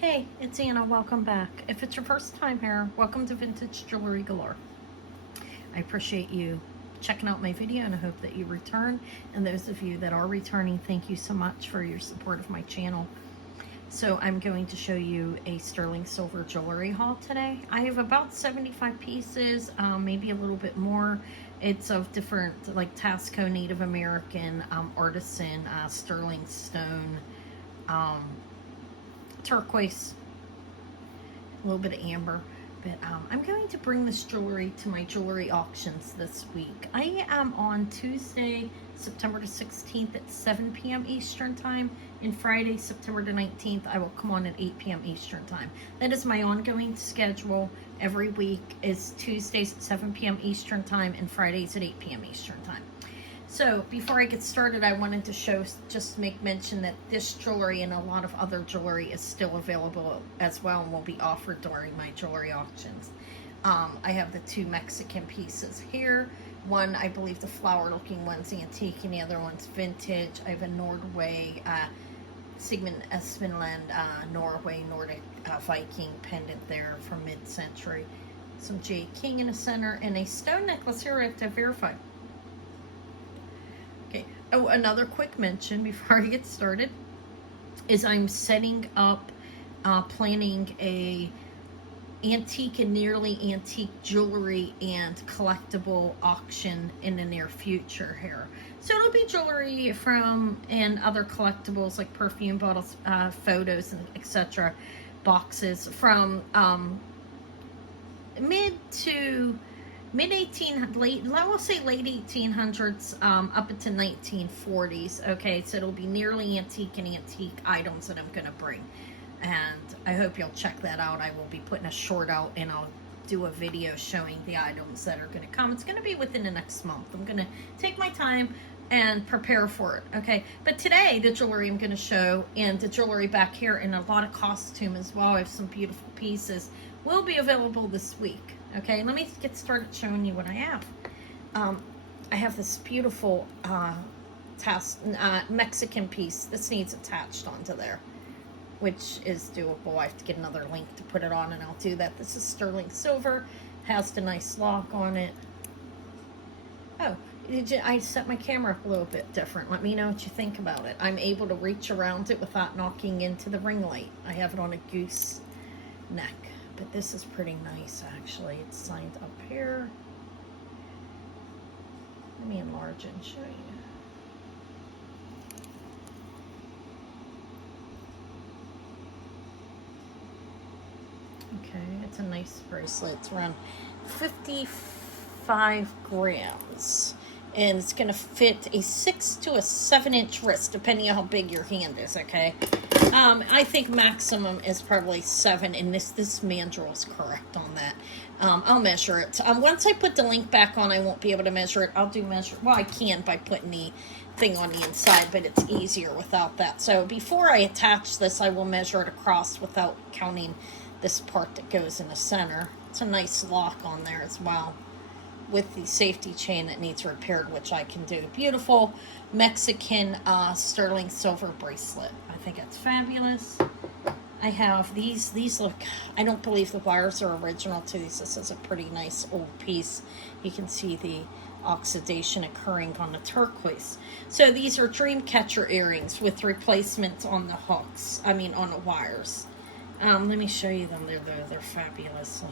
Hey, it's Anna. Welcome back. If it's your first time here, welcome to Vintage Jewelry Galore. I appreciate you checking out my video and I hope that you return. And those of you that are returning, thank you so much for your support of my channel. So I'm going to show you a sterling silver jewelry haul today. I have about 75 pieces, maybe a little bit more. It's of different, like Taxco Native American, artisan, sterling stone, turquoise, a little bit of amber. But I'm going to bring this jewelry to my jewelry auctions this week. I am on Tuesday, September the 16th at 7 p.m. Eastern Time, and Friday, September the 19th, I will come on at 8 p.m. Eastern Time. That is my ongoing schedule. Every week is Tuesdays at 7 p.m. Eastern Time and Fridays at 8 p.m. Eastern Time. So before I get started, I wanted to make mention that this jewelry and a lot of other jewelry is still available as well and will be offered during my jewelry auctions. I have the two Mexican pieces here. One, I believe the flower looking one's antique and the other one's vintage. I have a Norway, Sigmund Espenland, Norway, Nordic Viking pendant there from mid-century. Some Jade King in the center and a stone necklace here I have to verify. Okay. Oh, another quick mention before I get started is I'm setting up, planning a antique and nearly antique jewelry and collectible auction in the near future here. So it'll be jewelry from and other collectibles like perfume bottles, photos, and etc. boxes from mid 1800s up into 1940s. Okay, so it'll be nearly antique and antique items that I'm gonna bring, and I hope you'll check that out. I will be putting a short out and I'll do a video showing the items that are gonna come. It's gonna be within the next month. I'm gonna take my time and prepare for it. Okay, but today the jewelry I'm gonna show, and the jewelry back here, and a lot of costume as well, I have some beautiful pieces, will be available this week. Okay, let me get started showing you what I have. I have this beautiful Mexican piece. This needs attached onto there, which is doable. I have to get another link to put it on, and I'll do that. This is sterling silver, has the nice lock on it. Oh, I set my camera up a little bit different. Let me know what you think about it. I'm able to reach around it without knocking into the ring light. I have it on a goose neck. But this is pretty nice, actually. It's signed up here. Let me enlarge it and show you. Okay, it's a nice bracelet. It's around 55 grams. And it's going to fit a 6 to a 7 inch wrist, depending on how big your hand is, okay? I think maximum is probably 7, and this mandrel is correct on that. I'll measure it. Once I put the link back on, I won't be able to measure it. I'll measure, well, I can by putting the thing on the inside, but it's easier without that. So before I attach this, I will measure it across without counting this part that goes in the center. It's a nice lock on there as well, with the safety chain that needs repaired, which I can do. Beautiful Mexican sterling silver bracelet. I think it's fabulous. I have these look, I don't believe the wires are original to these. This is a pretty nice old piece. You can see the oxidation occurring on the turquoise. So these are dream catcher earrings with replacements on the hooks, on the wires. Let me show you them. They're fabulous.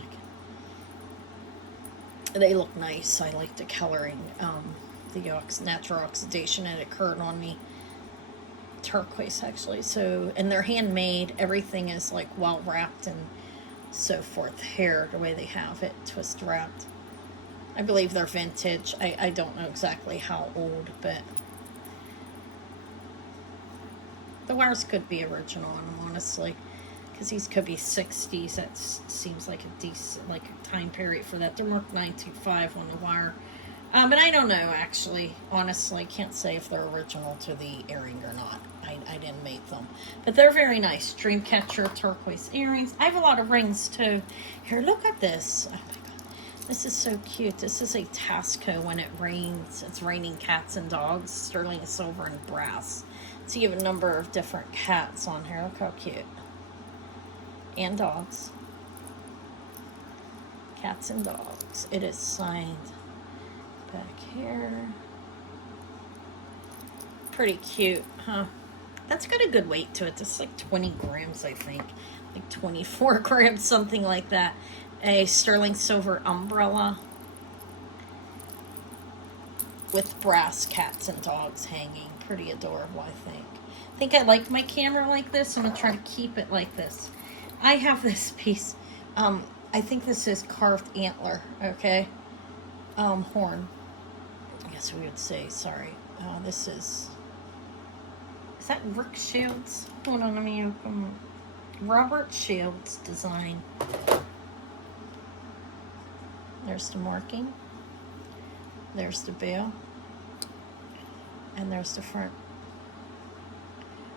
They look nice. I like the coloring, the natural oxidation that occurred on the turquoise, actually. So, and they're handmade. Everything is like well wrapped and so forth. Hair, the way they have it, twist wrapped. I believe they're vintage. I don't know exactly how old, but the wires could be original on them, honestly, because these could be 60s. That seems like a decent, like a time period for that. They're marked 925 on the wire. But I don't know, actually. Honestly, can't say if they're original to the earring or not. I didn't make them. But they're very nice. Dreamcatcher turquoise earrings. I have a lot of rings, too. Here, look at this. Oh, my God. This is so cute. This is a Taxco when it rains. It's raining cats and dogs. Sterling silver and brass. So you have a number of different cats on here. Look how cute. and dogs. Cats and dogs. It is signed back here. Pretty cute, huh? That's got a good weight to it. It's like 20 grams, I think. Like 24 grams, something like that. A sterling silver umbrella with brass cats and dogs hanging. Pretty adorable, I think. I think I like my camera like this. I'm going to try to keep it like this. I have this piece. I think this is carved antler, okay? Horn. I guess we would say, sorry. This is that Rick Shields? Hold on, let me open. Robert Shields design. There's the marking. There's the bail. And there's the front.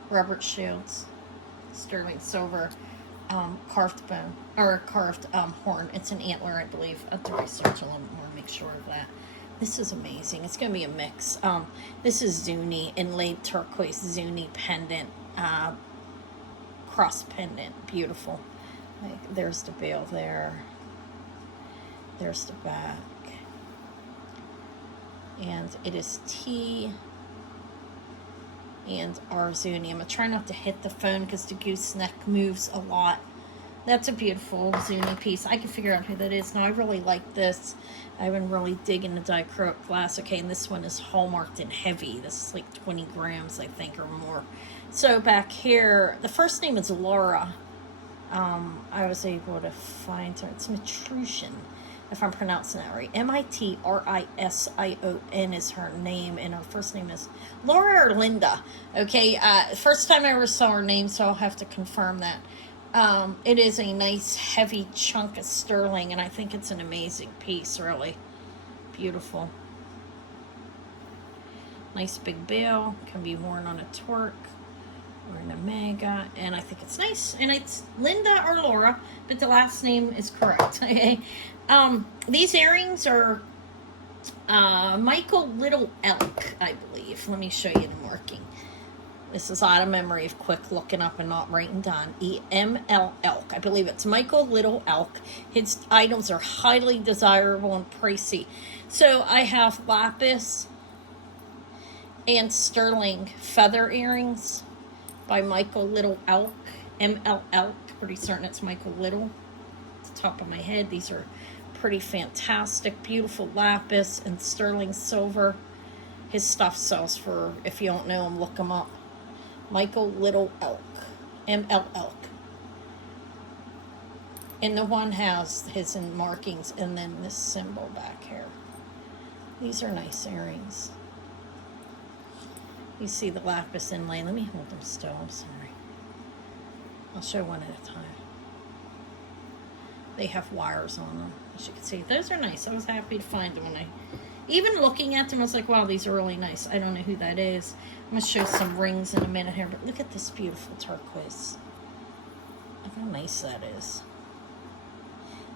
Robert Shields. Sterling silver. Carved bone. Or carved horn. It's an antler, I believe. I have to research a little more to make sure of that. This is amazing. It's going to be a mix. This is Zuni, inlaid turquoise Zuni pendant. Cross pendant. Beautiful. Like, there's the bail there. There's the back. And it is T and R Zuni. I'm going to try not to hit the phone because the gooseneck moves a lot. That's a beautiful Zuni piece. I can figure out who that is. Now, I really like this. I've been really digging the dichroic glass. Okay, and this one is hallmarked and heavy. This is like 20 grams, I think, or more. So back here, the first name is Laura. I was able to find her. It's Mitrusian, if I'm pronouncing that right. Mitrision is her name, and her first name is Laura or Linda. Okay, first time I ever saw her name, so I'll have to confirm that. It is a nice heavy chunk of sterling, and I think it's an amazing piece, really. Beautiful. Nice big bail, can be worn on a torque or an omega, and I think it's nice. And it's Linda or Laura, but the last name is correct. These earrings are Michael Little Elk, I believe. Let me show you the marking. This is out of memory of quick looking up and not writing down. EML Elk. I believe it's Michael Little Elk. His items are highly desirable and pricey. So I have lapis and sterling feather earrings by Michael Little Elk. ML Elk. Pretty certain it's Michael Little. At the top of my head. These are pretty fantastic. Beautiful lapis and sterling silver. His stuff sells for, if you don't know him, look him up. Michael Little Elk, ML Elk. And the one has his markings and then this symbol back here. These are nice earrings. You see the lapis inlay. Let me hold them still, I'm sorry. I'll show one at a time. They have wires on them, as you can see. Those are nice. I was happy to find them when even looking at them, I was like, wow, these are really nice. I don't know who that is. I'm going to show some rings in a minute here, but look at this beautiful turquoise. Look how nice that is.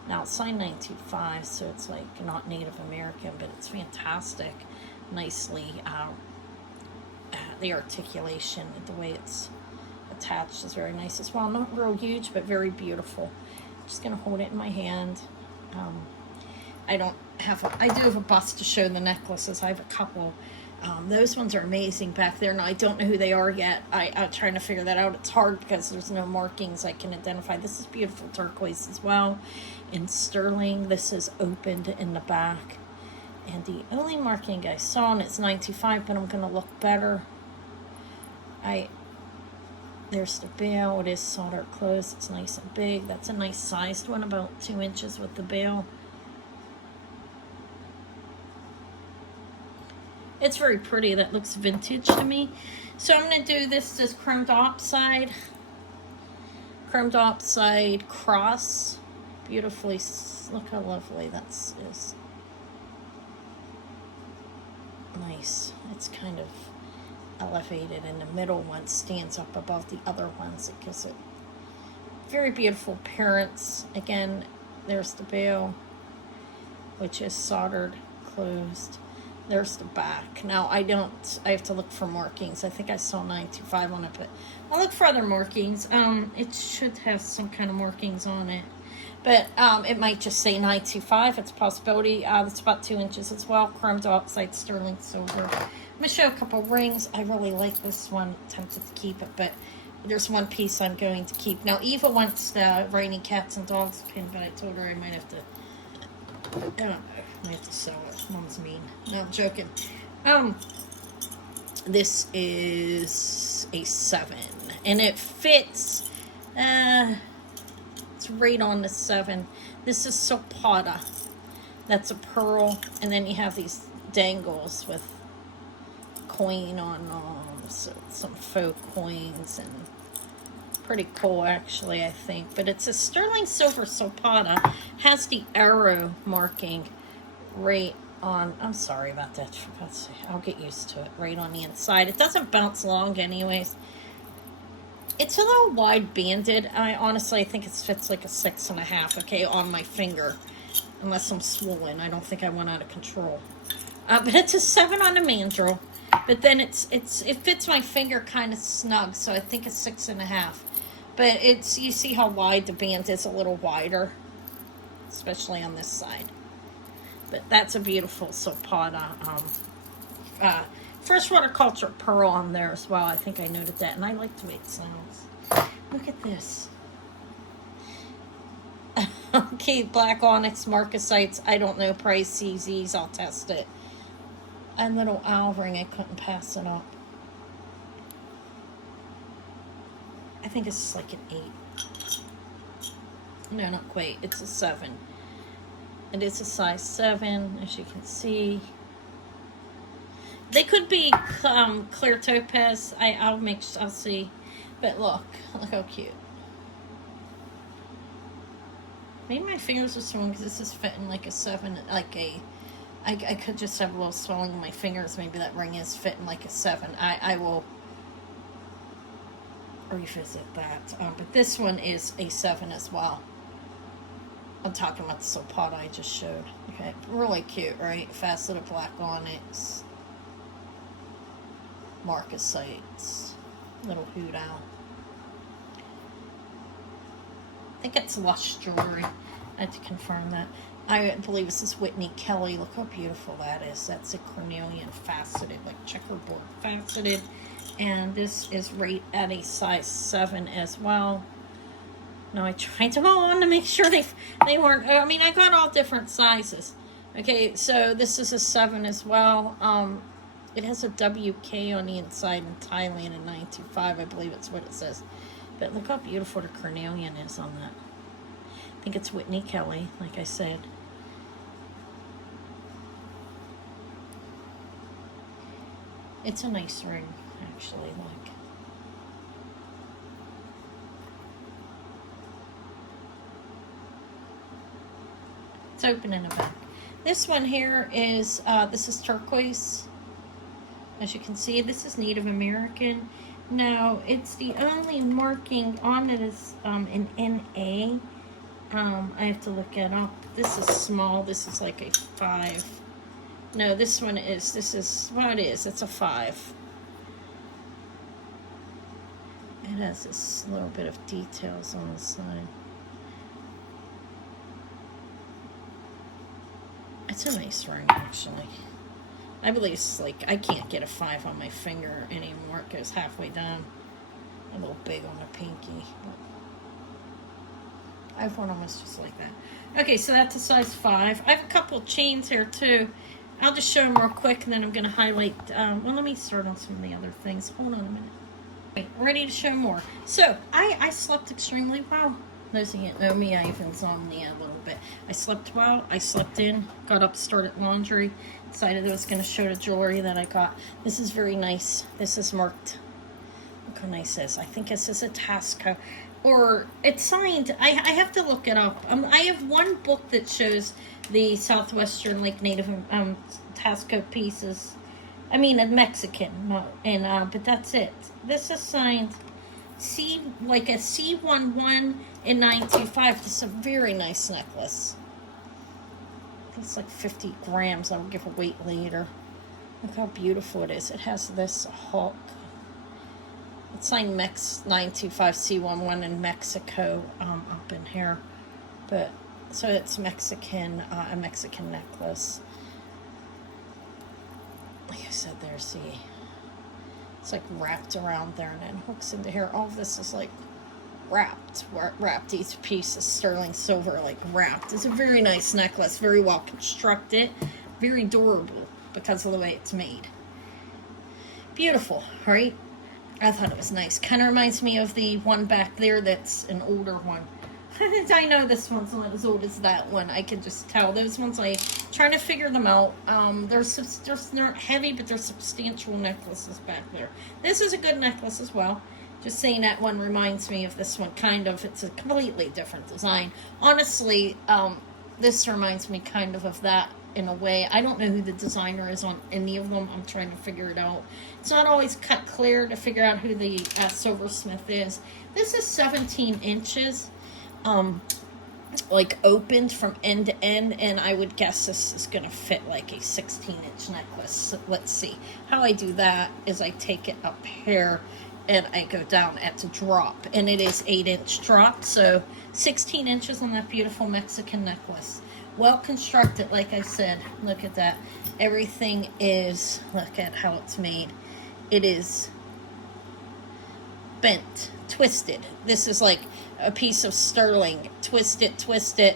Now, it's signed 925, so it's like not Native American, but it's fantastic. Nicely, the articulation, the way it's attached is very nice as well. Not real huge, but very beautiful. I'm just going to hold it in my hand. I do have a bust to show the necklaces. I have a couple. Those ones are amazing back there. Now, I don't know who they are yet. I'm trying to figure that out. It's hard because there's no markings I can identify. This is beautiful turquoise as well. In sterling, this is opened in the back. And the only marking I saw, and it's 925, but I'm going to look better. There's the bail. It is soldered closed. It's nice and big. That's a nice sized one, about 2 inches with the bail. It's very pretty. That looks vintage to me. So I'm going to do this chromed opside. Chromed opside cross. Beautifully. Look how lovely that is. Nice. It's kind of elevated, and the middle one stands up above the other ones. It gives it very beautiful appearance. Again, there's the bail, which is soldered closed. There's the back. Now, I have to look for markings. I think I saw 925 on it, but I'll look for other markings. It should have some kind of markings on it. But it might just say 925. It's a possibility. It's about 2 inches as well. Chromed oxide sterling silver. I'm going to show a couple rings. I really like this one. Tempted to keep it, but there's one piece I'm going to keep. Now, Eva wants the Raining Cats and Dogs pin, but I told her I might have to... I don't know. I have to sell it. Mom's mean. No, I'm joking. This is a 7. And it fits... it's right on the 7. This is Zapata. That's a pearl. And then you have these dangles with coin on them. So some faux coins and pretty cool actually, I think. But it's a sterling silver Zapata. Has the arrow marking right on. I'm sorry about that. For God's sake. I'll get used to it. Right on the inside. It doesn't bounce long anyways. It's a little wide banded. I honestly think it fits like a 6.5, okay, on my finger. Unless I'm swollen. I don't think I went out of control. But it's a 7 on the mandrel. But then it fits my finger kind of snug, so I think it's 6.5. But you see how wide the band is, a little wider. Especially on this side. But that's a beautiful Zapata. Freshwater culture pearl on there as well. I think I noted that. And I like the way it sounds. Look at this. Okay, black onyx marcasites. I don't know price CZs. I'll test it. And little owl ring. I couldn't pass it up. I think it's like an 8. No, not quite. It's a 7. It is a size 7, as you can see. They could be clear topaz. I'll see. But look how cute. Maybe my fingers are swollen because this is fitting like a 7, I could just have a little swelling in my fingers. Maybe that ring is fitting like a 7. I will revisit that. But this one is a 7 as well. I'm talking about the Zapata I just showed. Okay, really cute, right? Faceted black onyx. Marcasites. Little hoot owl. I think it's Lush jewelry. I had to confirm that. I believe this is Whitney Kelly. Look how beautiful that is. That's a cornelian faceted, like checkerboard faceted. And this is right at a size 7 as well. Now I tried them all on to make sure they weren't. I mean, I got all different sizes. Okay, so this is a 7 as well. It has a WK on the inside in Thailand in 925, I believe it's what it says. But look how beautiful the cornelian is on that. I think it's Whitney Kelly, like I said. It's a nice ring, actually, like. It's open in the back. This one here is, this is turquoise. As you can see, this is Native American. Now, it's the only marking on it is an NA. I have to look it up. This is small. This is like a 5. No, this one is, well, it is. It's a 5. It has this little bit of details on the side. It's a nice ring, actually. I believe it's like, I can't get a 5 on my finger anymore. It goes halfway down. A little big on the pinky. But I have one almost just like that. Okay, so that's a size 5. I have a couple chains here, too. I'll just show them real quick, and then I'm going to highlight. Well, let me start on some of the other things. Hold on a minute. Okay, ready to show more. So, I slept extremely well. Those of you that know me, I have insomnia a little bit. I slept well. I slept in. Got up, started laundry. Decided I was going to show the jewelry that I got. This is very nice. This is marked. Look how nice this is. I think this is a Taxco. Or it's signed. I have to look it up. I have one book that shows the Southwestern like Native Taxco pieces. I mean, a Mexican, but that's it. This is signed like a C11 in 925. This is a very nice necklace. I think it's like 50 grams. I'll give a weight later. Look how beautiful it is. It has this hook. It's signed Mex 925C11 in Mexico, up in here. But, so it's Mexican, a Mexican necklace. Like I said, there's the, it's like wrapped around there and then hooks into here. All of this is like wrapped. Each piece is sterling silver, like wrapped. It's a very nice necklace, very well constructed, very durable because of the way it's made. Beautiful, right? I thought it was nice. Kind of reminds me of the one back there that's an older one. I know this one's not as old as that one. I can just tell. Those ones, I trying to figure them out. They're heavy, but they're substantial necklaces back there. This is a good necklace as well. Just saying that one reminds me of this one. Kind of. It's a completely different design. Honestly, this reminds me kind of that in a way. I don't know who the designer is on any of them. I'm trying to figure it out. It's not always cut clear to figure out who the silversmith is. This is 17 inches. Like opened from end to end, and I would guess this is gonna fit like a 16-inch necklace. So let's see. How I do that is I take it up here and I go down at the drop, and it is 8-inch drop, so 16 inches on that beautiful Mexican necklace. Well constructed, like I said. Look at that. Everything is, look at how it's made. It is bent, twisted. This is like a piece of sterling, twisted,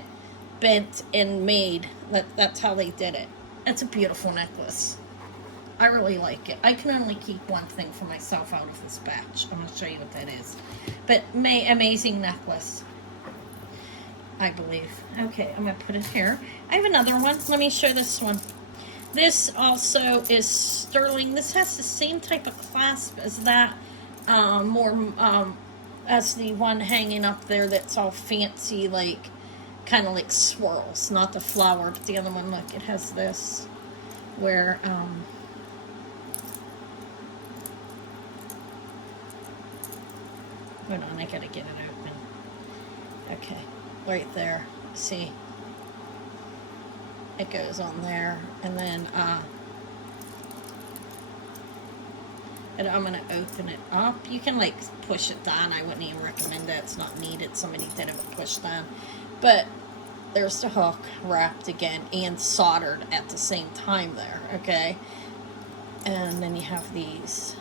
bent, and made. That's how they did it. It's a beautiful necklace. I really like it. I can only keep one thing for myself out of this batch. I'm going to show you what that is. But amazing necklace, I believe. Okay, I'm going to put it here. I have another one. Let me show this one. This also is sterling. This has the same type of clasp as that. As the one hanging up there that's all fancy, like, kind of like swirls. Not the flower, but the other one, look, it has this, where, hold on, I gotta get it open. Okay, right there, see? It goes on there, and then, and I'm going to open it up. You can, like, push it down. I wouldn't even recommend that. It's not needed. Somebody did it with push down. But there's the hook wrapped again and soldered at the same time there, okay? And then you have these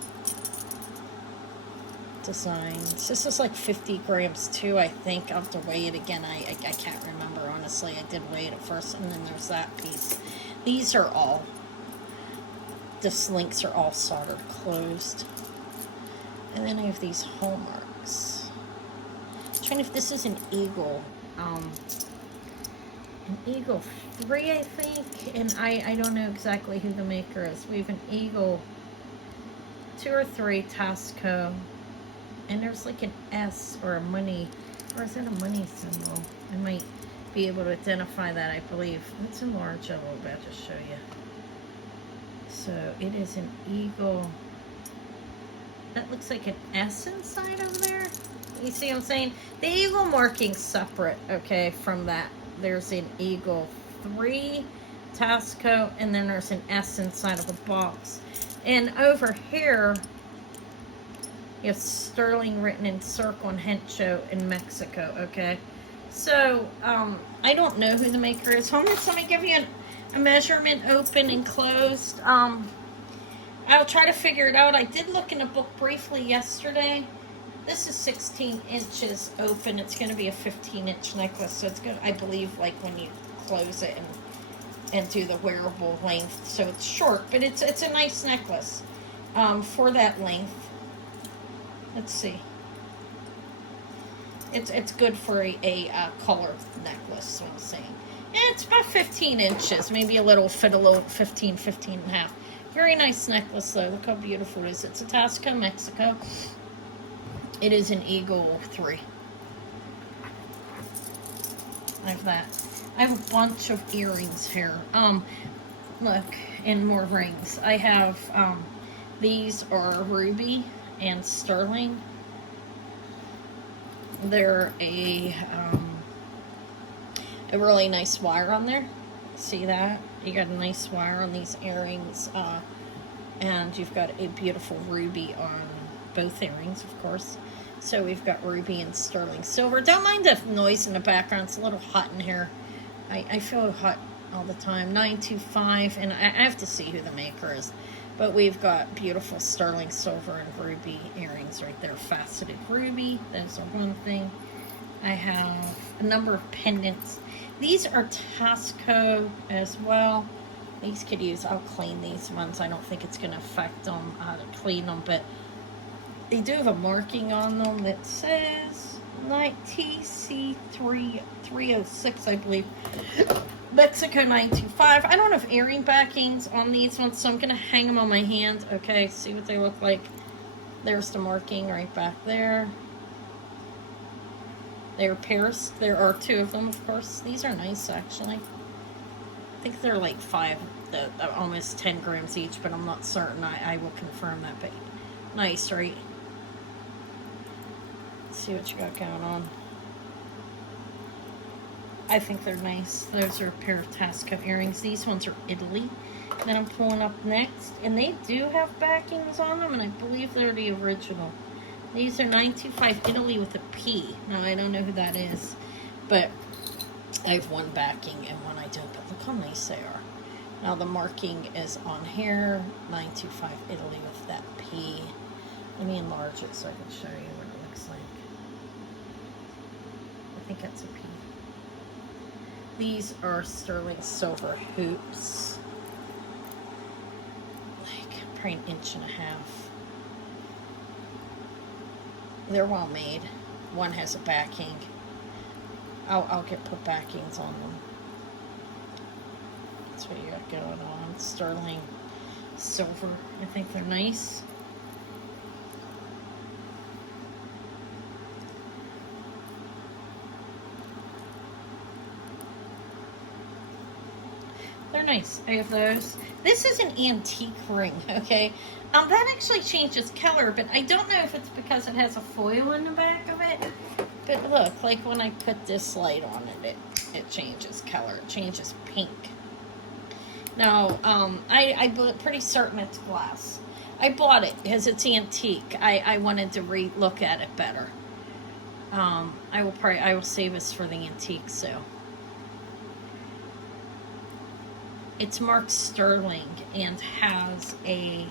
designs. This is like 50 grams too, I think. I'll have to weigh it again. I can't remember, honestly. I did weigh it at first. And then there's that piece. These are all, the links are all soldered closed. And then I have these hallmarks. I'm trying if this is an eagle. An eagle 3, I think. And I don't know exactly who the maker is. We have an eagle 2 or 3, Taxco. And there's like an S or a money. Or is that a money symbol? I might be able to identify that, I believe. Let's enlarge it a little bit to show you. So it is an eagle. That looks like an S inside of there. You see what I'm saying? The eagle marking's separate, okay, from that. There's an eagle 3, Taxco, and then there's an S inside of the box. And over here, you have sterling written in circle and hencho in Mexico, okay? So, I don't know who the maker is. Hold on, let me give you a measurement, open and closed. I'll try to figure it out. I did look in a book briefly yesterday. This is 16 inches open. It's going to be a 15-inch necklace. So it's good, I believe, like when you close it and do the wearable length. So it's short, but it's a nice necklace for that length. Let's see. It's good for a color necklace, what I'm saying. Yeah, it's about 15 inches, maybe a little, fit a little, 15 and a half. Very nice necklace, though. Look how beautiful it is. It's a Taxco, Mexico. It is an eagle 3. I have that. I have a bunch of earrings here. Look, and more rings. I have, these are ruby and sterling. They're a really nice wire on there. See that? You got a nice wire on these earrings. And you've got a beautiful ruby on both earrings, of course. So we've got ruby and sterling silver. Don't mind the noise in the background. It's a little hot in here. I feel hot all the time. 925, and I have to see who the maker is. But we've got beautiful sterling silver and ruby earrings right there. Faceted ruby. Those are one thing. I have a number of pendants. These are Taxco as well. These could use, I'll clean these ones. I don't think it's going to affect them to clean them, but they do have a marking on them that says TC306, I believe. Mexico 925. I don't have earring backings on these ones, so I'm going to hang them on my hand. Okay, see what they look like. There's the marking right back there. They're pierced. There are two of them, of course. These are nice, actually. I think they're like almost 10 grams each, but I'm not certain. I will confirm that, but nice, right? Let's see what you got going on. I think they're nice. Those are a pair of Taxco earrings. These ones are Italy that I'm pulling up next. And they do have backings on them, and I believe they're the original. These are 925 Italy with a P. Now, I don't know who that is, but I have one backing and one I don't. But look how nice they are. Now, the marking is on here. 925 Italy with that P. Let me enlarge it so I can show you what it looks like. I think that's a P. These are sterling silver hoops. Like, probably an inch and a half. They're well made. One has a backing. I'll put backings on them. That's what you got going on. Sterling silver. I think they're nice. They're nice. I have those. This is an antique ring, okay? That actually changes color, but I don't know if it's because it has a foil in the back of it. But look, like when I put this light on it, it changes color. It changes pink. Now, I'm pretty certain it's glass. I bought it because it's antique. I wanted to look at it better. I will save this for the antique sale. It's marked sterling and has a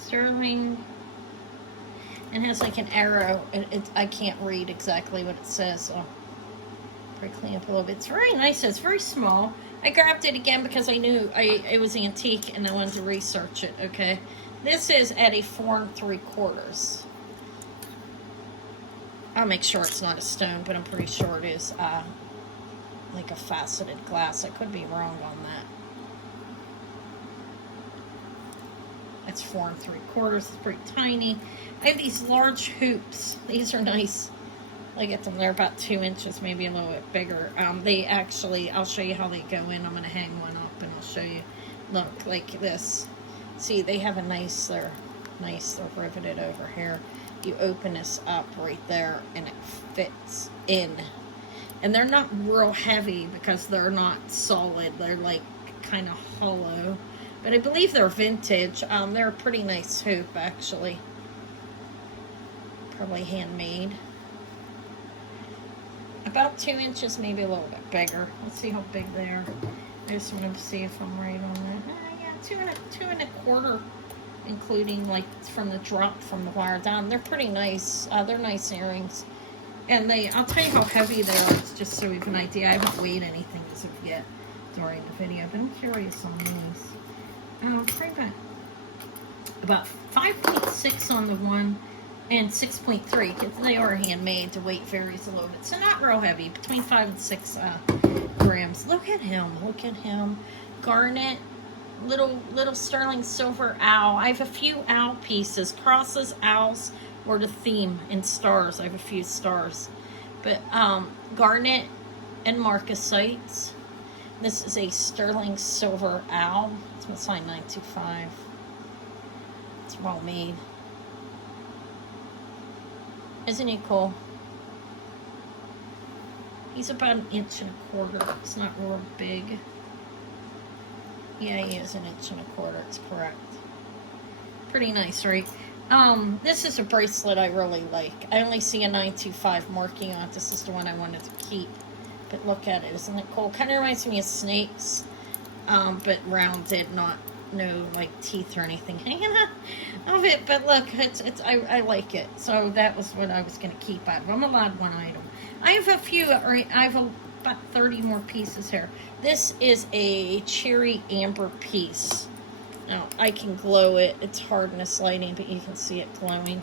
sterling and has like an arrow. I can't read exactly what it says, so I'll probably clean up a little bit. It's very nice. It's very small. I grabbed it again because I knew it was antique and I wanted to research it. Okay, this is at a 4 3/4. I'll make sure it's not a stone, but I'm pretty sure it is like a faceted glass. I could be wrong on that. It's 4 3/4. It's pretty tiny. I have these large hoops. These are nice. Look at them. They're about 2 inches, maybe a little bit bigger. They actually, I'll show you how they go in. I'm going to hang one up and I'll show you. Look, like this. See, they have a they're riveted over here. You open this up right there and it fits in. And they're not real heavy because they're not solid. They're like kind of hollow. But I believe they're vintage. They're a pretty nice hoop, actually. Probably handmade. About 2 inches, maybe a little bit bigger. Let's see how big they are. I just want to see if I'm right on that. Yeah, 2 1/4, including like from the drop from the wire down. They're pretty nice. They're nice earrings. And I'll tell you how heavy they are, just so we have an idea. I haven't weighed anything as of yet during the video, but I'm curious on these. Probably about 5.6 on the one and 6.3, because they are handmade. The weight varies a little bit, so not real heavy, between 5 and 6 grams. Look at him. Garnet, little sterling silver owl. I have a few owl pieces, crosses, owls, or the theme in stars. I have a few stars, but garnet and marcasites. This is a sterling silver owl. It's what's signed 925. It's well made. Isn't he cool? He's about 1.25 inches. It's not real big. Yeah, he is 1.25 inches. It's correct. Pretty nice, right? This is a bracelet I really like. I only see a 925 marking on it. This is the one I wanted to keep. But look at it. Isn't it cool? Kind of reminds me of snakes. But rounded, no like teeth or anything hanging out of it. But look, I like it. So that was what I was going to keep out of. I'm allowed one item. I have about 30 more pieces here. This is a cherry amber piece. Now, I can glow it. It's hard in this lighting, but you can see it glowing.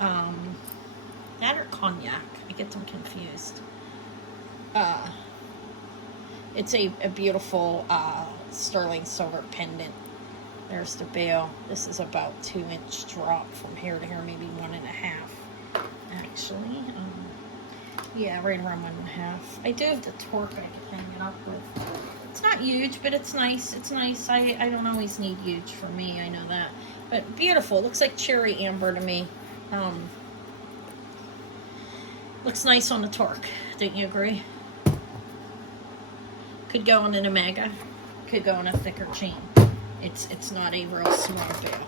That or cognac. I get them confused. It's a beautiful sterling silver pendant. There's the bail. This is about 2-inch drop from here to here, maybe 1.5. Actually, yeah, right around 1.5. I do have the torque I can hang it up with. It's not huge, but it's nice. It's nice. I don't always need huge for me. I know that. But beautiful. Looks like cherry amber to me. Looks nice on the torque. Don't you agree? Could go on an Omega. Could go on a thicker chain. It's not a real small bail.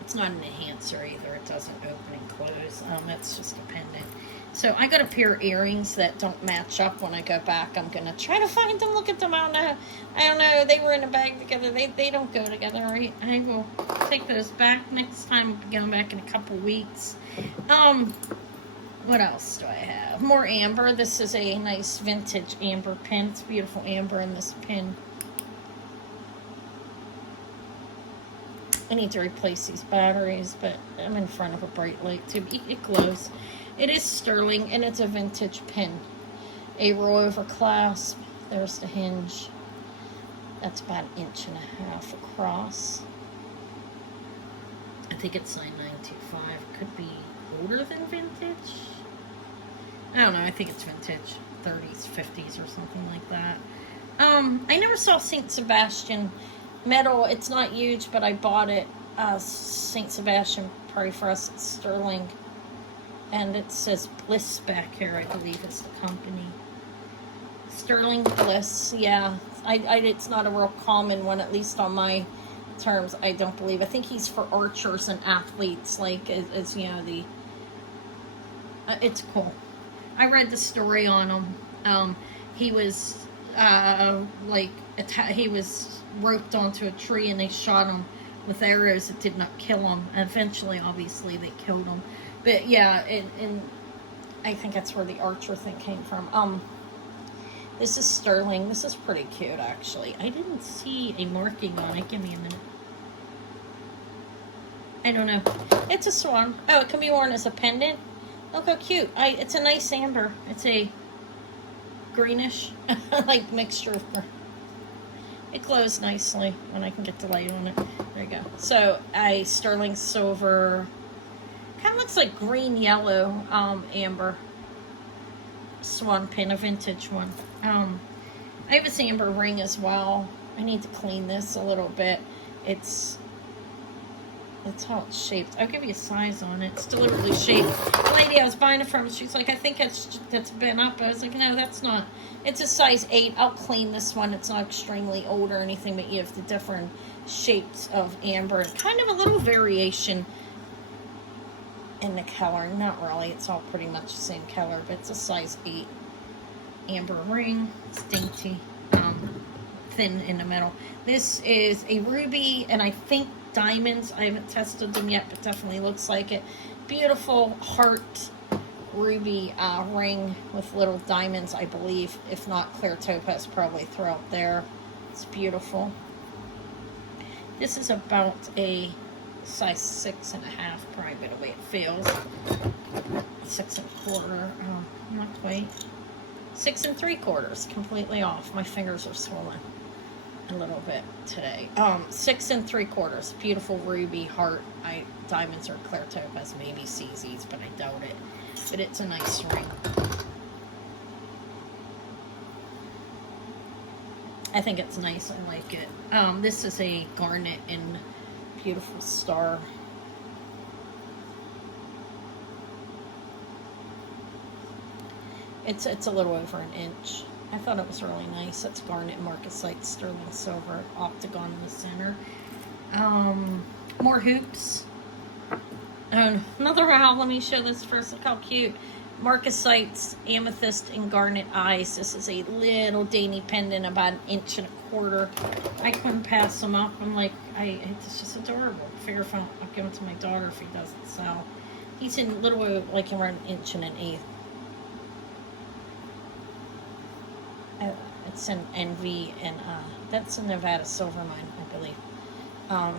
It's not an enhancer either. It doesn't open and close. That's just a pendant. So I got a pair of earrings that don't match up. When I go back, I'm going to try to find them, look at them. I don't know. They were in a bag together. They don't go together, right? I will take those back next time. I'll be going back in a couple weeks. What else do I have? More amber. This is a nice vintage amber pin. It's beautiful amber in this pin. I need to replace these batteries, but I'm in front of a bright light too. It glows. It is sterling, and it's a vintage pin. A roll over clasp. There's the hinge. That's about 1.5 inches across. I think it's signed 925. Could be older than vintage. I don't know. I think it's vintage. 30s, 50s, or something like that. I never saw St. Sebastian metal. It's not huge, but I bought it. St. Sebastian Party for Us. It's sterling. And it says Bliss back here, I believe is the company. Sterling Bliss, yeah. It's not a real common one, at least on my terms, I don't believe. I think he's for archers and athletes, like, as you know, it's cool. I read the story on him. He was, he was roped onto a tree and they shot him with arrows. It did not kill him. Eventually, obviously, they killed him. But yeah, and I think that's where the archer thing came from. This is sterling. This is pretty cute, actually. I didn't see a marking on it. Give me a minute. I don't know. It's a swan. Oh, it can be worn as a pendant. Look how cute. It's a nice amber. It's a greenish, like mixture of. It glows nicely when I can get the light on it. There you go. So, a sterling silver. Kind of looks like green yellow amber swan pin, a vintage one. I have this amber ring as well. I need to clean this a little bit. That's how it's shaped. I'll give you a size on it. It's deliberately shaped. The lady I was buying it from, she's like, I think that's been up. I was like, no, that's not. It's a size 8. I'll clean this one. It's not extremely old or anything, but you have the different shapes of amber. Kind of a little variation in the color. Not really. It's all pretty much the same color, but it's a size 8 amber ring. It's dainty, thin in the middle. This is a ruby, and I think diamonds. I haven't tested them yet, but definitely looks like it. Beautiful heart ruby ring with little diamonds, I believe. If not clear topaz, probably throughout there. It's beautiful. This is about a size 6.5, probably by the way it feels. 6 1/4. Not quite. 6 3/4. Completely off. My fingers are swollen a little bit today. 6 3/4. Beautiful ruby heart. Diamonds are clear topaz, maybe CZ's, but I doubt it. But it's a nice ring. I think it's nice. I like it. This is a garnet in beautiful star. It's a little over an inch. I thought it was really nice. It's garnet marcasite sterling silver octagon in the center. More hoops. Another owl. Let me show this first. Look how cute. Marcasites, amethyst, and garnet eyes. This is a little dainty pendant, about 1.25 inches. I couldn't pass them up. I'm like, it's just adorable. Figure if I'll give them to my daughter if he doesn't sell. He's in little, like around 1.125 inches. It's an NV, and that's a Nevada silver mine, I believe.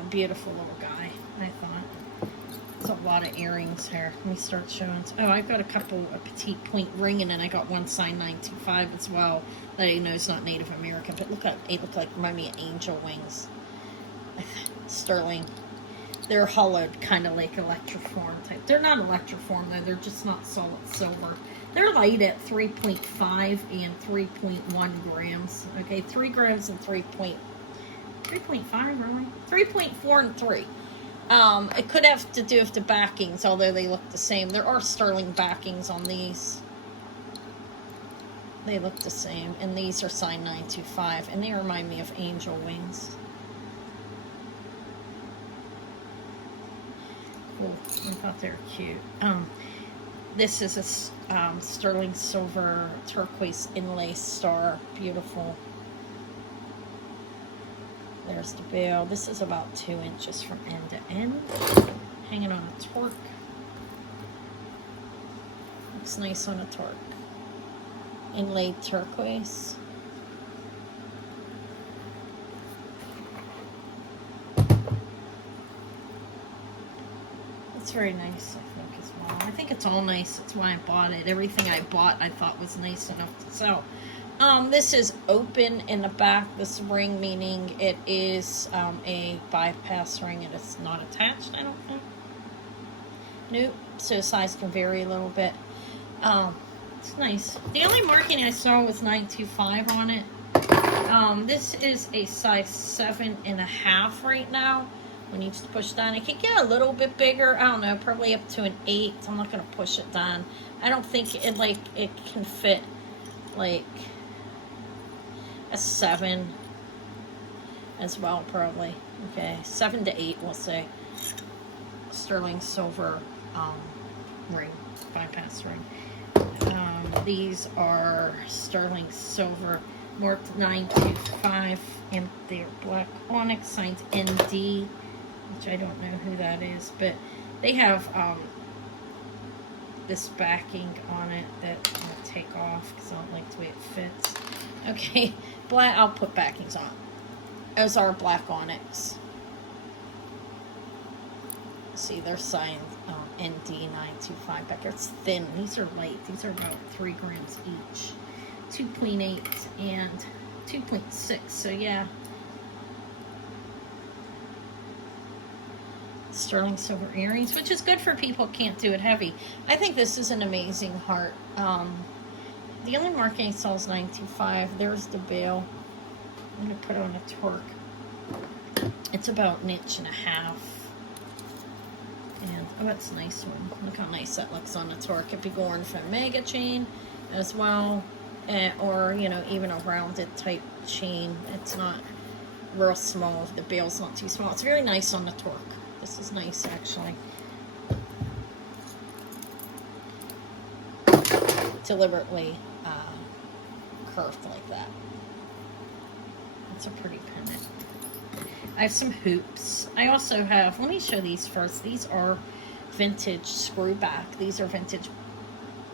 Beautiful little guy, I thought. There's a lot of earrings here. Let me start showing. Oh, I've got a couple of petite point ring, and then I got one signed 925 as well that I know is not Native American, but look at it. Look like remind me of angel wings. Sterling. They're hollowed, kind of like electroform type. They're not electroform though. They're just not solid silver. They're light at 3.5 and 3.1 grams. Okay, 3 grams and 3.5 really? 3.4 and 3. It could have to do with the backings, although they look the same. There are sterling backings on these. They look the same, and these are signed 925, and they remind me of angel wings. Cool. I thought they were cute. This is a sterling silver turquoise inlay star. Beautiful. There's the bail. This is about 2 inches from end to end. Hanging on a torque. Looks nice on a torque. Inlaid turquoise. It's very nice, I think, as well. I think it's all nice. That's why I bought it. Everything I bought I thought was nice enough to sell. This is open in the back, this ring, meaning it is a bypass ring. It is not attached, I don't think. Nope. So the size can vary a little bit. It's nice. The only marking I saw was 925 on it. This is a size 7.5 right now. When you just push down, it can get a little bit bigger. I don't know, probably up to an 8. I'm not going to push it down. I don't think it can fit like a 7 as well, probably. Okay, 7 to 8, we'll say. Sterling silver ring, bypass ring. These are sterling silver, marked 925, and they're black onyx, signed ND, which I don't know who that is, but they have this backing on it that I'll take off because I don't like the way it fits. Okay, black. I'll put backings on. Those are black onyx. See, they're signed ND925 back there. It's thin. These are light. These are about 3 grams each. 2.8 and 2.6. So yeah. Sterling silver earrings, which is good for people who can't do it heavy. I think this is an amazing heart. The only marking I saw is 925. There's the bail. I'm going to put on a torque. It's about 1.5 inches. And oh, that's a nice one. Look how nice that looks on the torque. It'd be going for a mega chain as well, or you know, even a rounded type chain. It's not real small. The bail's not too small. It's very nice on the torque. This is nice, actually. Deliberately curved like that. It's a pretty pendant. I have some hoops. I also have, let me show these first. These are vintage screw back. These are vintage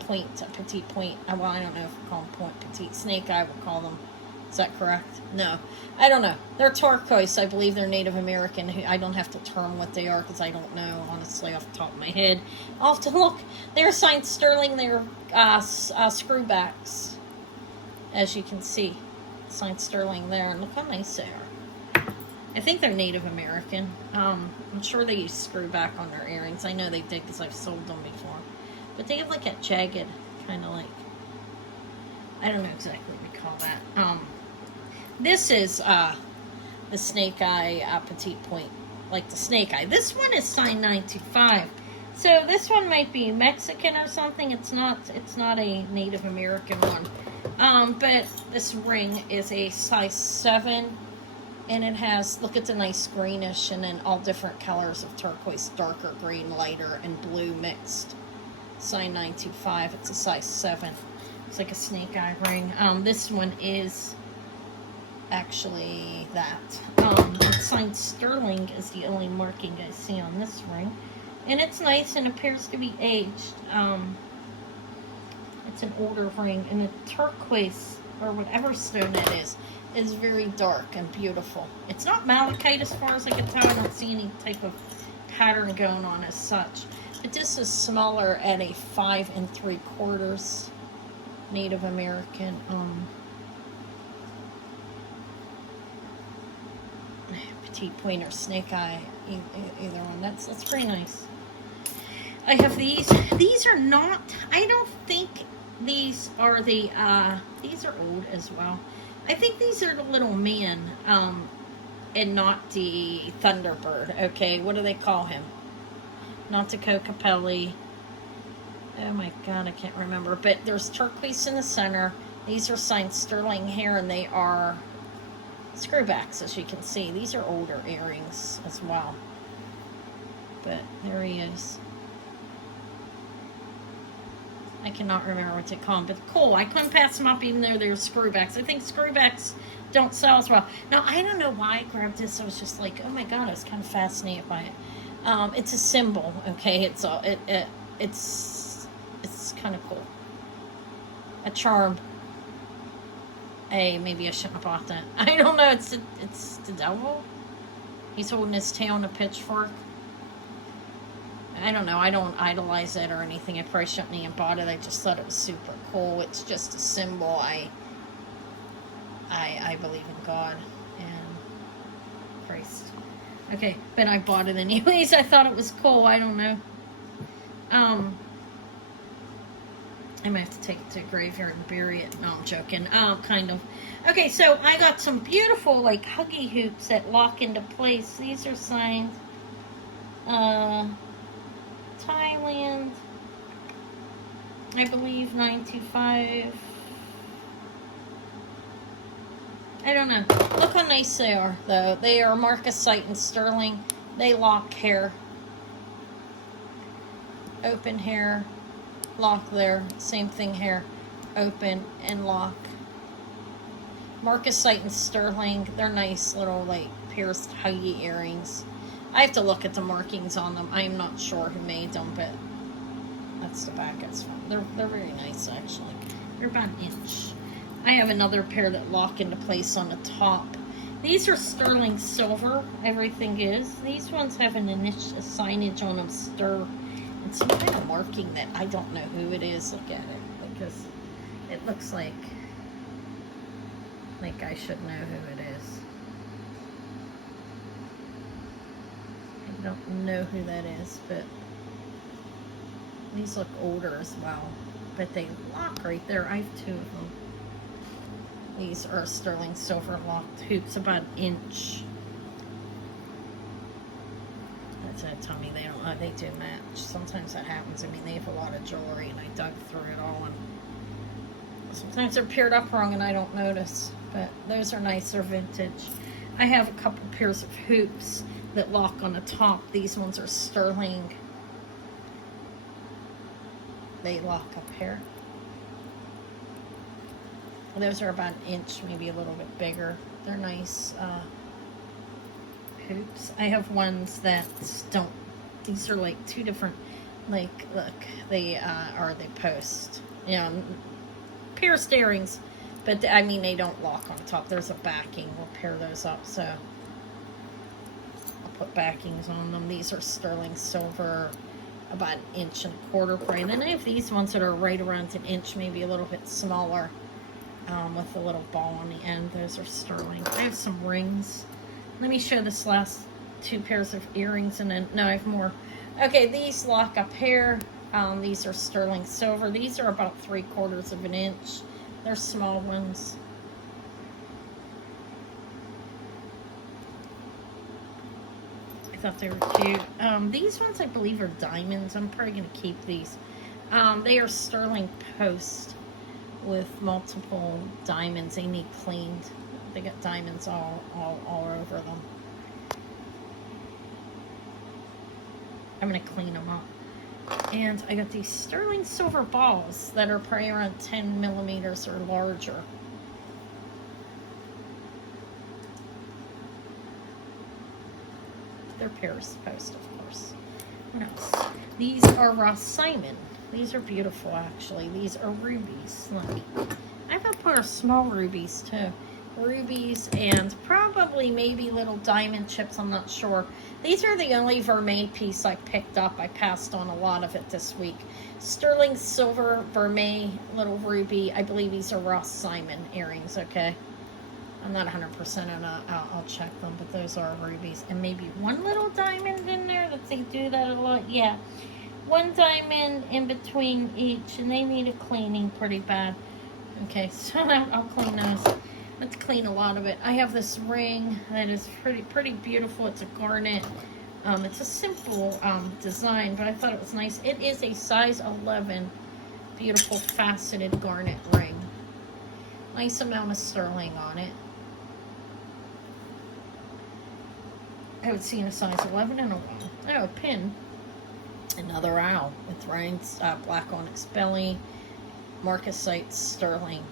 point, petite point. Well, I don't know if we call them point, petite. Snake eye would call them. Is that correct? No. I don't know. They're turquoise. I believe they're Native American. I don't have to term what they are because I don't know, honestly, off the top of my head. I'll have to look. They're signed sterling. They're screwbacks, as you can see. Signed sterling there. And look how nice they are. I think they're Native American. I'm sure they use screwback on their earrings. I know they did because I've sold them before. But they have like a jagged, kind of like, I don't know exactly what we call that. This is the snake eye petite point, like the snake eye. This one is signed 925. So this one might be Mexican or something. It's not. It's not a Native American one. But this ring is a size 7, and it has, look at the nice greenish, and then all different colors of turquoise, darker green, lighter, and blue mixed. Size 925. It's a size 7. It's like a snake eye ring. This one is actually that. It's signed sterling is the only marking I see on this ring. And it's nice and appears to be aged. It's an older ring, and the turquoise, or whatever stone it is very dark and beautiful. It's not malachite as far as I can tell. I don't see any type of pattern going on as such. But this is smaller at a 5 3/4 Native American. Petite pointer, snake eye, either one. That's pretty nice. I have these. These are not, I don't think these are the, these are old as well. I think these are the little man, and not the Thunderbird, okay? What do they call him? Not the Cocapelli. Oh my god, I can't remember. But there's turquoise in the center. These are signed sterling here, and they are screwbacks, as you can see. These are older earrings as well. But there he is. I cannot remember what to call them, but cool. I couldn't pass them up even though they're screwbacks. I think screwbacks don't sell as well. Now, I don't know why I grabbed this. I was just like, oh my god, I was kind of fascinated by it. It's a symbol, okay? It's kind of cool. A charm. Hey, maybe I shouldn't have bought that. I don't know. It's the devil. He's holding his tail on a pitchfork. I don't know. I don't idolize it or anything. I probably shouldn't have bought it. I just thought it was super cool. It's just a symbol. I believe in God and Christ. Okay, but I bought it anyways. I thought it was cool. I don't know. I might have to take it to a graveyard and bury it. No, I'm joking. Kind of. Okay, so I got some beautiful, like, huggy hoops that lock into place. These are signed, Thailand, I believe, 925. I don't know. Look how nice they are, though. They are marcasite and sterling. They lock here. Open here. Lock there. Same thing here. Open and lock. Marcasite and sterling. They're nice little, like, pierced huggy earrings. I have to look at the markings on them. I'm not sure who made them, but that's the back. It's fun. They're very nice, actually. They're about an inch. I have another pair that lock into place on the top. These are sterling silver. Everything is. These ones have an initial signage on them, stir, and some kind of marking that I don't know who it is. Look at it, because it looks like I should know who it is. I don't know who that is, but these look older as well. But they lock right there. I have two of them. These are sterling silver locked hoops, about an inch. That's what tell me they do match. Sometimes that happens. I mean, they have a lot of jewelry, and I dug through it all, and sometimes they're paired up wrong, and I don't notice. But those are nice. They're vintage. I have a couple pairs of hoops that lock on the top. These ones are sterling. They lock up here. Those are about an inch, maybe a little bit bigger. They're nice hoops. I have ones that don't. These are like two different, like, look, they are the post. You know, pierced earrings, but I mean, they don't lock on top. There's a backing. We'll pair those up, so I'll put backings on them. These are sterling silver, about an inch and a quarter probably. And then I have these ones that are right around an inch, maybe a little bit smaller. With a little ball on the end. Those are sterling. I have some rings. Let me show this last two pairs of earrings, and then, no, I have more. Okay, these lock up here. These are sterling silver. These are about 3/4 of an inch. They're small ones. I thought they were cute. These ones I believe are diamonds. I'm probably going to keep these. They are sterling post with multiple diamonds. They need cleaned. They got diamonds all over them. I'm going to clean them up. And I got these sterling silver balls that are probably around 10 millimeters or larger. They're Paris Post, of course. What else? These are Ross Simon. These are beautiful, actually. These are rubies. Look. I have a pair of small rubies, too. Rubies and probably maybe little diamond chips. I'm not sure. These are the only vermeil piece I picked up. I passed on a lot of it this week. Sterling silver, vermeil, little ruby. I believe these are Ross Simon earrings, okay? I'm not 100% on that. I'll check them, but those are rubies. And maybe one little diamond in there that they do that a lot. Yeah. One diamond in between each, and they need a cleaning pretty bad. Okay, so I'll clean those. Let's clean a lot of it. I have this ring that is pretty beautiful. It's a garnet. It's a simple design, but I thought it was nice. It is a size 11, beautiful faceted garnet ring. Nice amount of sterling on it. I haven't seen a size 11 in a while. Oh, a pin. Another owl with rings, black onyx belly, marcasite sterling.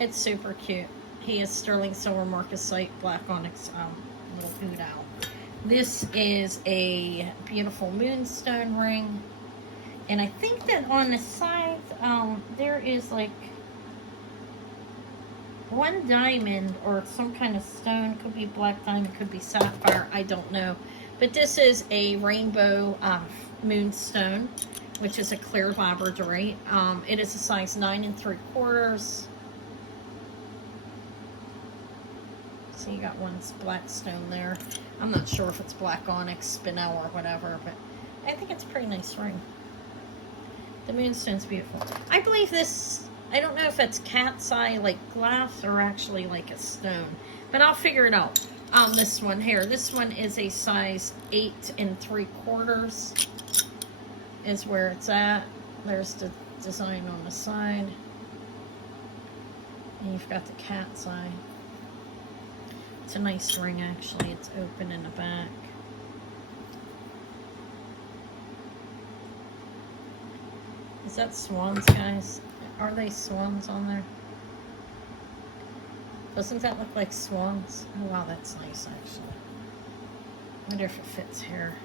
It's super cute. He is sterling silver marcasite black onyx little hoot owl. This is a beautiful moonstone ring, and I think that on the side there is like one diamond or some kind of stone. Could be black diamond, could be sapphire. I don't know. But this is a rainbow moonstone, which is a clear labradorite. It is a size 9 3/4. So you got one black stone there. I'm not sure if it's black onyx, spinel, or whatever, but I think it's a pretty nice ring. The moonstone's beautiful. I believe this, I don't know if it's cat's eye like glass or actually like a stone, but I'll figure it out. This one here. This one is a size 8 3/4 is where it's at. There's the design on the side. And you've got the cat's eye. It's a nice ring, actually. It's open in the back. Is that swans, guys? Are they swans on there? Doesn't that look like swans? Oh, wow, that's nice, actually. I wonder if it fits here.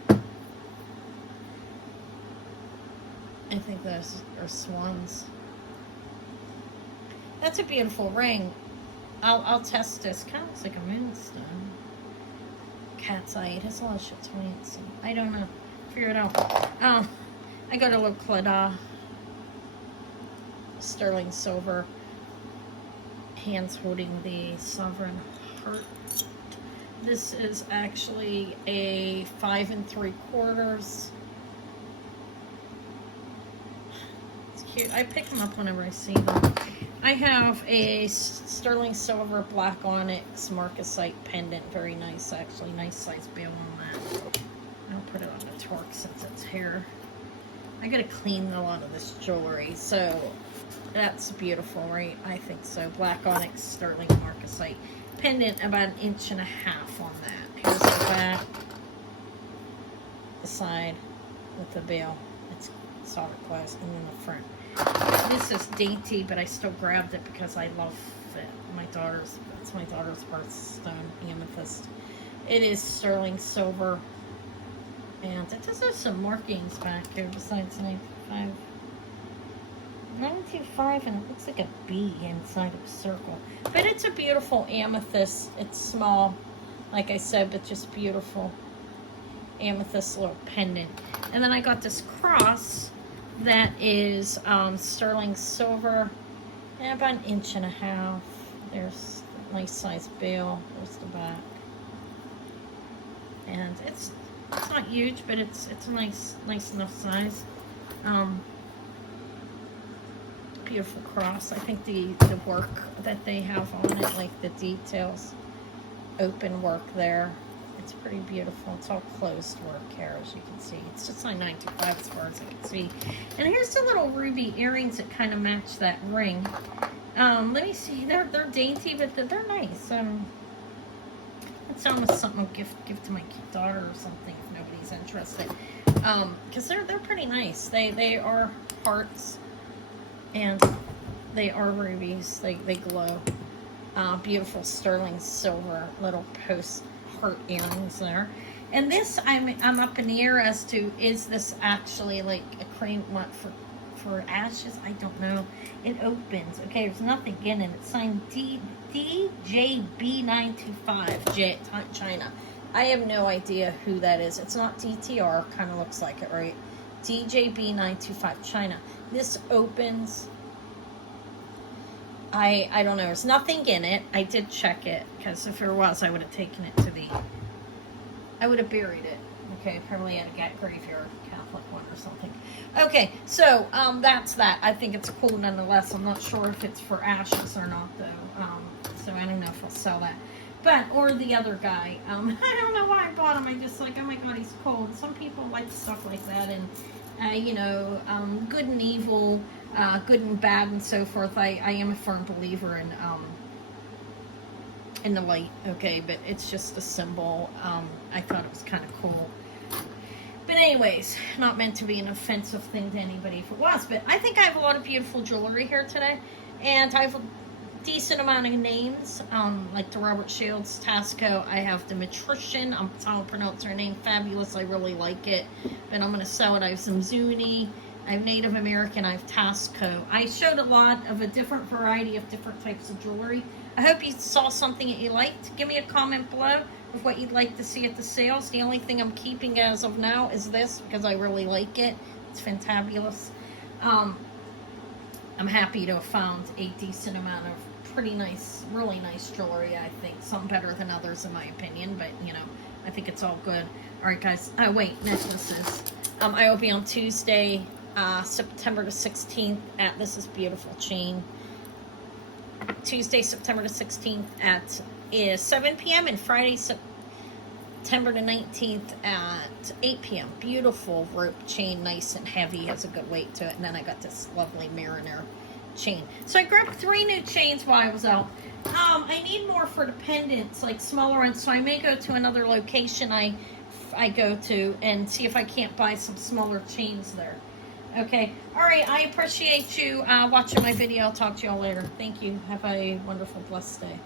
I think those are swans. That's a beautiful ring. I'll test this. Kind of looks like a moonstone. Cat's eye. It has a lot of chatoyance. So I don't know. Figure it out. I got a little Claddagh. Sterling silver. Hands holding the sovereign heart. This is actually a 5 3/4. It's cute. I pick them up whenever I see them. I have a sterling silver black onyx marcasite pendant. Very nice, actually. Nice size bail on that. I'll put it on the torque since it's here. I gotta clean a lot of this jewelry, so that's beautiful, right? I think so. Black onyx sterling marcasite pendant, about 1.5 inches on that. Here's the back, the side with the bail. It's solid glass, and then the front. This is dainty, but I still grabbed it because I love it. It's my daughter's birthstone, amethyst. It is sterling silver, and it does have some markings back here besides 925. 925, and it looks like a B inside of a circle. But it's a beautiful amethyst. It's small, like I said, but just beautiful amethyst little pendant. And then I got this cross that is sterling silver, and about 1.5 inches. There's a nice size bail. There's the back, and it's not huge, but it's a nice enough size. beautiful cross. I think the work that they have on it, like the details, open work there, it's pretty beautiful. It's all closed work here, as you can see. It's just like $9.25 as far as I can see. And here's the little ruby earrings that kind of match that ring. Let me see. They're dainty, but they're nice. It's almost something I'll give to my daughter or something if nobody's interested. Because they're pretty nice. They are hearts, and they are rubies. They glow. Beautiful sterling silver little post heart earrings there. And this, I'm up in the air as to, is this actually like a cream what for ashes? I don't know. It opens. Okay, there's nothing in it. It's signed DJB925 China. I have no idea who that is. It's not DTR. Kind of looks like it, right? DJB925 China. This opens. I don't know. There's nothing in it. I did check it, because if there was, I would have taken it to the... I would have buried it. Okay, probably at a graveyard, Catholic one or something. Okay, so that's that. I think it's cool nonetheless. I'm not sure if it's for ashes or not, though. So I don't know if I'll sell that. But, or the other guy. I don't know why I bought him. I just like, oh my god, he's cold. Some people like stuff like that, and, you know, good and evil, good and bad, and so forth. I am a firm believer in the light, okay, but it's just a symbol. I thought it was kind of cool. But anyways, not meant to be an offensive thing to anybody if it was, but I think I have a lot of beautiful jewelry here today, and I have a decent amount of names, like the Robert Shields, Taxco. I have the Matrician. I'm trying to pronounce her name. Fabulous. I really like it, but I'm going to sell it. I have some Zuni. I have Native American. I have Taxco. I showed a lot of a different variety of different types of jewelry. I hope you saw something that you liked. Give me a comment below of what you'd like to see at the sales. The only thing I'm keeping as of now is this, because I really like it. It's fantabulous. I'm happy to have found a decent amount of pretty nice, really nice jewelry, I think. Some better than others, in my opinion, but, you know, I think it's all good. All right, guys. Oh, wait, necklaces. I will be on Tuesday, September the 16th at, this is beautiful chain. Tuesday, September the 16th at 7 p.m. and Friday, September the 19th at 8 p.m. Beautiful rope chain, nice and heavy, has a good weight to it. And then I got this lovely Mariner chain. So I grabbed 3 new chains while I was out. I need more for the pendants, like smaller ones, so I may go to another location I go to and see if I can't buy some smaller chains there. Okay. All right. I appreciate you watching my video. I'll talk to you all later. Thank you. Have a wonderful, blessed day.